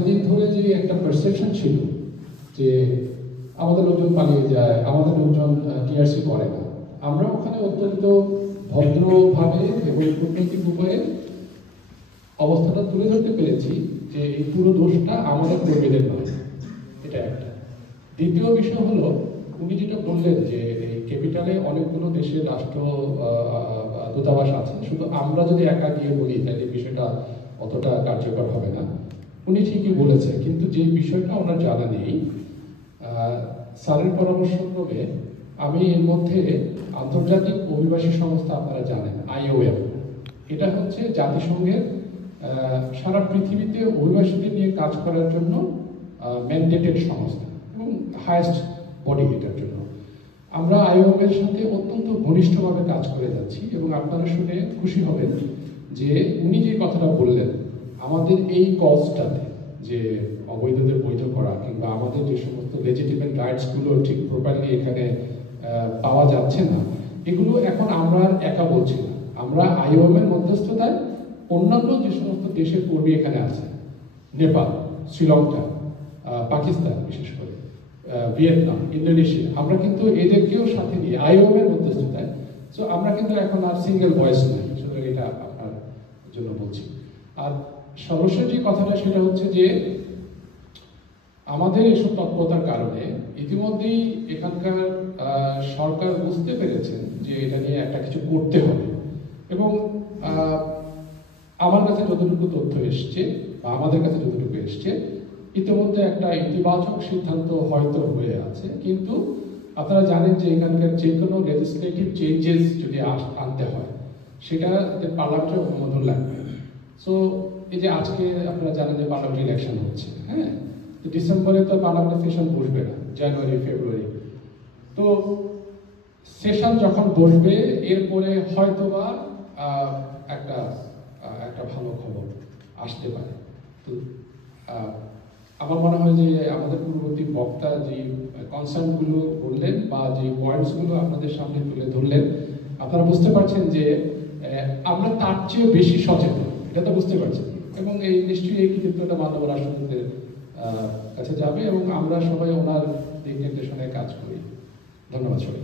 এতদিন ধরে যে একটা পারসেপশন ছিল যে আমাদের লোকজন পালিয়ে যায়, আমাদের লোকজন টিআরসি করে না, আমরা ওখানে অত্যন্ত ভদ্রভাবে এবং কূটনৈতিক উপায়ে অবস্থাটা তুলে ধরতে পেরেছি যে এই পুরো দোষটা আমাদের কর্মীদের নয়। এটা একটা। দ্বিতীয় বিষয় হলো, উনি যেটা বললেন যে এই ক্যাপিটালে অনেকগুলো দেশের রাষ্ট্র দূতাবাস আছে, শুধু আমরা যদি একা গিয়ে বলি তাহলে বিষয়টা অতটা কার্যকর হবে না। উনি ঠিকই বলেছে, কিন্তু যে বিষয়টা ওনার জানা নেই, স্যারের পরামর্শক্রমে আমি এর মধ্যে আন্তর্জাতিক অভিবাসী সংস্থা, আপনারা জানেন IOM, এটা হচ্ছে জাতিসংঘের সারা পৃথিবীতে অভিবাসীদের নিয়ে কাজ করার জন্য ম্যান্ডেটেড সংস্থা এবং হায়েস্ট বডি এটার জন্য। আমরা IOM এর সাথে অত্যন্ত ঘনিষ্ঠভাবে কাজ করে যাচ্ছি এবং আপনারা শুনে খুশি হবেন যে উনি যে কথাটা বললেন, আমাদের এই কজটাতে যে অবৈধদের বৈধ করা কিংবা আমাদের যে সমস্ত লেজিটিমেট রাইটসগুলো ঠিক প্রপারলি এখানে পাওয়া যাচ্ছে না, এগুলো এখন আমরা একা বলছি না। আমরা IOM এর মধ্যস্থতায় অন্যান্য যে সমস্ত দেশের কর্মী এখানে আছে, নেপাল, শ্রীলঙ্কা, পাকিস্তান, বিশেষ করে ভিয়েতনাম, ইন্দোনেশিয়া, আমরা কিন্তু এদেরকেও সাথে নিয়ে IOM এর মধ্যস্থতায়, সো আমরা কিন্তু এখন আর সিঙ্গেল ভয়েস নই। সুতরাং এটা আপনার জন্য বলছি। আর সর্বশেষ যে কথাটা সেটা হচ্ছে যে আমাদের এসব তৎপরতার কারণে ইতিমধ্যেই এখানকার সরকার বুঝতে পেরেছেন যে এটা নিয়ে একটা কিছু করতে হবে এবং আমার কাছে যতটুকু তথ্য এসছে বা আমাদের কাছে যতটুকু এসছে, ইতিমধ্যে একটা ইতিবাচক সিদ্ধান্ত হয়তো হয়ে আছে। কিন্তু আপনারা জানেন যে এখানকার যে কোনো লেজিসলেটিভ চেঞ্জেস যদি আনতে হয়, সেটা পার্লামেন্টের অনুমোদন লাগবে। সো এই যে আজকে আপনারা জানেন যে পার্লামেন্ট ইলেকশন হচ্ছে, হ্যাঁ, তো ডিসেম্বরে তো পার্লামেন্টের সেশন বসবে না, জানুয়ারি ফেব্রুয়ারি। তো সেশন যখন বসবে এরপরে হয়তোবা একটা ভালো খবর আসতে পারে। তো আমার মনে হয় যে আমাদের পূর্ববর্তী বক্তা যে কনসার্নগুলো বললেন বা যে পয়েন্টসগুলো আপনাদের সামনে তুলে ধরলেন, আপনারা বুঝতে পারছেন যে আমরা তার চেয়ে বেশি সচেতন, এটা তো বুঝতে পারছেন। এবং এই নিশ্চয়ই এই কৃতিত্বটা মাননীয় রাষ্ট্রপতিদের কাছে যাবে এবং আমরা সবাই ওনার দিক নির্দেশনায় কাজ করি। ধন্যবাদ সবাই।